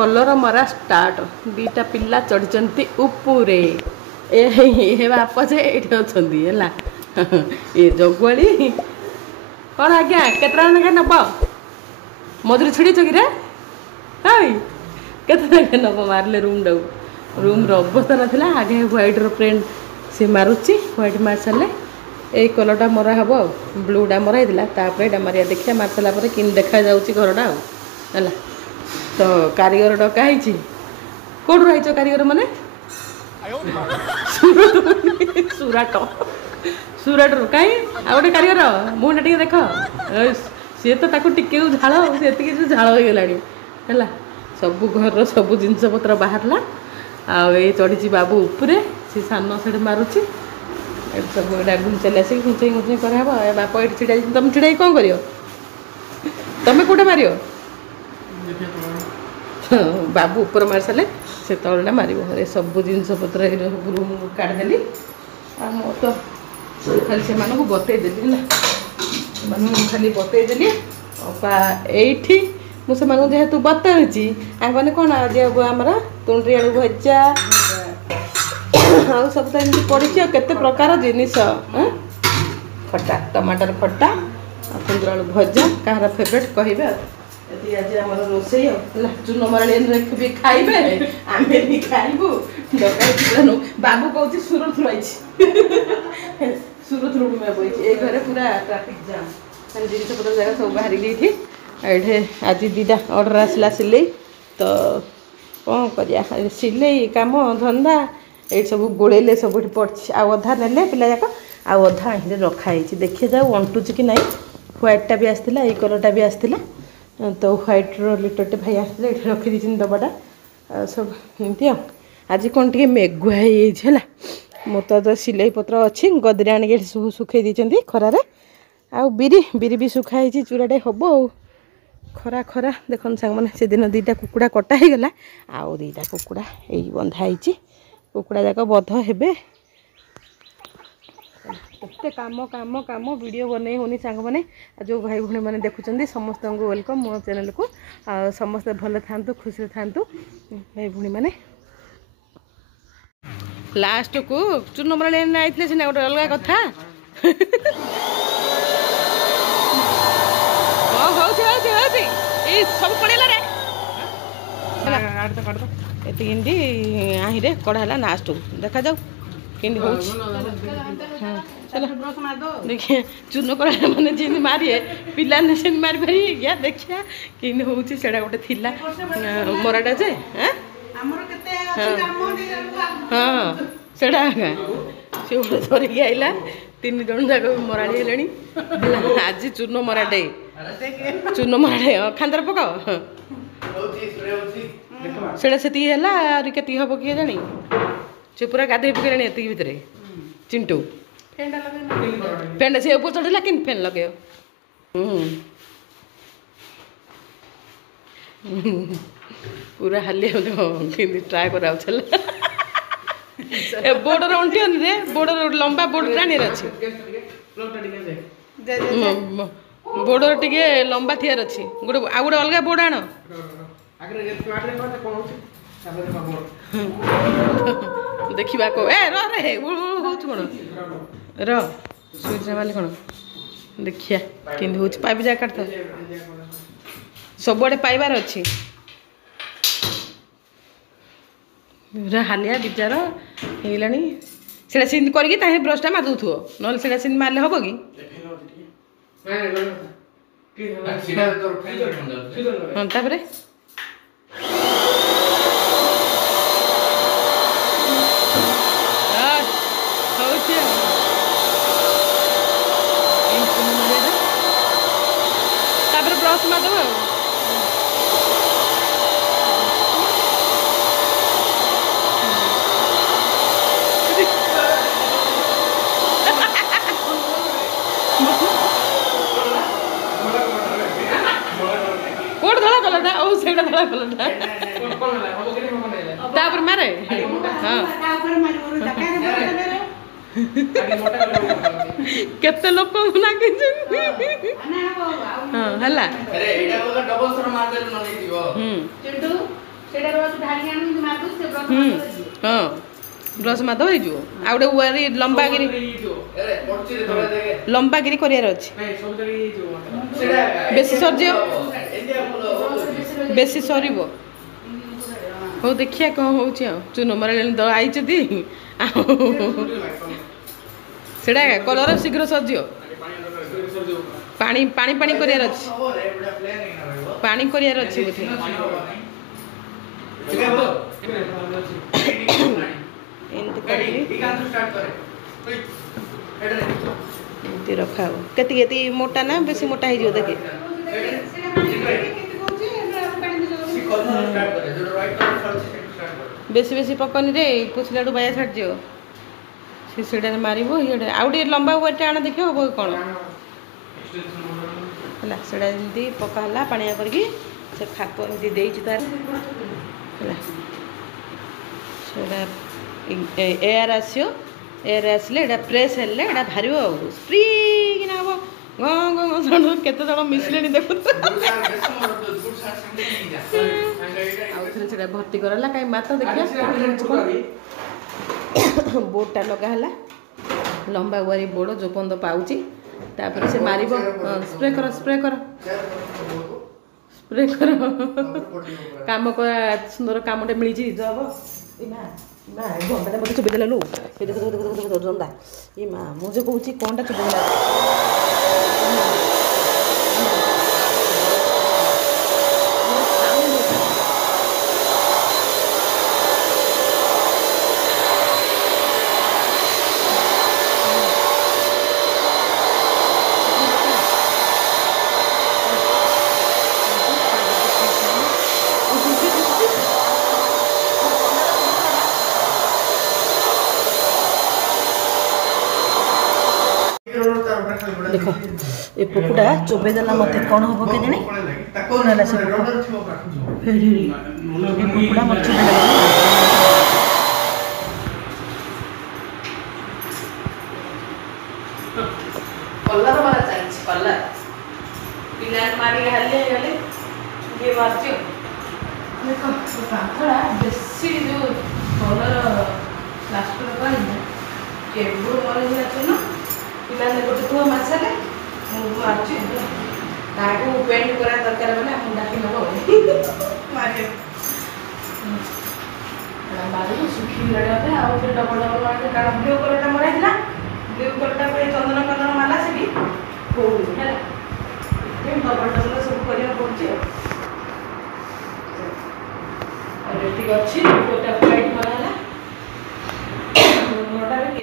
colour मरा start दीटा पिला चढ़ी उपरे ए बाप जे ये अच्छा ये जगुआली कौन आज्ञा केतना लेखा नब मधुरी छुड़ी कि केतना नब मारे रूम अवस्था नाला आगे ह्वाइट प्रिंट सी मारुची ह्वाइट मार सारे ये कलरटा मरा हम ब्लूटा मराइला तापर मारिया देखिए मार सारापर कि देखा घरटा है तो कारीगर डकाई कौट रही कारीगर मैंने सुराट सुराट कहीं आ गए कारीगर मुझे टे देख सी तो टिके झाड़ से झाड़ हो गला है सब घर सब जिनस पत्र बाहरला आ चढ़ी बाबू उपरे सी सान से मारुची सब घुंचाली आसिक घुंचाई घुंचाई कराब बाप ये छिड़ा तुम छिड़ा कौन कर तुम कौटे मार बाबू ऊपर मार सारे से तलटा मार सब जिनस पत्र रूम काढ़देली मो तो खाली से बतईदेली खाली बतईदेली ये मुझे जेहेतु बतई आंकने कौन आज आमर तुंडी आलू भजा आ सब तो एमती पड़ी केते प्रकार जिनिस खटा टमाटर खटा कुंदर आलू भजा कहार फेवरेट कहे आज आम रोसे चून मराड़ी भी खाइबे आम भी खाइबू डर बाबू कौच सुरत रही सुरत रोड में बही ए घरे पूरा ट्राफिक जाम जिनस पत्र जगह सब बाहर गई ये आज दीटा ऑर्डर आसला सिले तो कौन कर सिले कम धंदा ये सब गोड़े सब पड़ी आधा ने पिला जाक आधा अँ रखाई देखिए जाऊ अंटुच कि नहीं ह्वाइटा भी आसला ये कलरटा भी आसला तो ह्वाइट्र लिटरटे भाई आसते ये रखी दी दबाटा सब एमती आज कौन टे मेघुआ है मोर तो सिलाई पत्र अच्छी गदरे आने सब सुखे दी खरार आ बिरी बिरी भी सुखाई चूराटे हम खरा खरा देख सांग मैंने से दिन दीटा कुकुड़ा कटा हो गला आउ दीटा कुकुड़ा यही बंधाई कुकुड़ा जाक बध हे केते काम काम काम वीडियो बनै होनी सांग मैंने जो भाई भूणी मैंने देखुं समस्त को वेलकम मो चैनल को समस्ते भले था खुशी था भाई भूणी मैंने लास्ट को चून मराड़ी आइले सीना गोटे अलग कथा सब पड़ेगा रे कड़ा है लास्ट देखा जाऊ कि चलो देखिए चून कड़ा मैंने जी मारे पिला से मारी पारी या देखिया कि हूँ से गोटे थी मराटा जे हाँ से धरिकी आइला 3 जन जाक मराड़ी है आज चून मराटे चून मराटे खांदार पकाओ से के हम किए जानी से पूरा गाधे पकड़े ये भितर चिंटू फेंडा से ऊपर चढ़ेला कि फेन लगे पूरा हालिया कि ट्राए करा बोर्डर अंटी रे बोर्डर लंबा बोर्डर आने अच्छे बोर्डर टिके लंबा थियार अच्छी गोटे आ गोटे अलग बोर्ड आण देखा को ए रे कौन रुई कौन देखिया कि पाइप जा काट सबुआड़े पाइबार अच्छी पूरा हालिया विचार होगा से सिंध करके ब्रशटा मार दो ना से सिंध मारे हम कि हाँ तापर ब्रश मारदेव कौट धड़ा कलरटा ओ से धड़ा कलरटा तापर मारे हाँ केते लोक ना हाँ हला हाँ ब्रश माध हो गोटे लंबा गिरी लंबा गिरी करार अच्छे बेसी सरज बेसी सर हो देखिया कौन हो चुन मर आई सेटा कलर शीघ्र सरज पानी पानी पानी करार अच्छे पानी करार अच्छे बोधे एमती रखा के मोटा ना बेसी मोटा हो देखे बेसी बेसी पकनी रे पुछला बाया छाड़ जो से मार आउ लंबा आण देख हम कौन है से पकाला पानिया करके से खाप एमती तार एयर आसो एयर आसले प्रेस हेल्ले भार स्प्री कि हम गं गं केत जन मिसले देखु से भर्ती कराला कहीं मात देखिए बोर्डटा लगा लंबा वारी बोर्ड जो पर्यटन पाऊँच तापर से मार स्प्रे कर स्प्रे कर स्प्रे कर काम सुंदर कामटे मिली जब घंटा मत चुपी देलु जंदा ये माँ मुझे कौन कौनटा चुपी देख ये पोकुटा चोबे देला मत कौन हम के जानी कौन है से पोकुटा मत चोबे देला कलर वाला चाहिए कलर पिला मारी हल्ले गले ये मारछ देखो कांथड़ा बेसी जो कलर प्लास्टर का केबुल मारे जाचो ना पिला गोटे थोड़ा मसाले मार्च पेंट करा दरकार बोले हम डाकी नब मारे सुखी लड़े आउ डबल डबल मारे कारण ब्लू कलर मरा ब्लू कलर चंदन कलर माला से भी हो डबल डबल सब करने पड़े अच्छी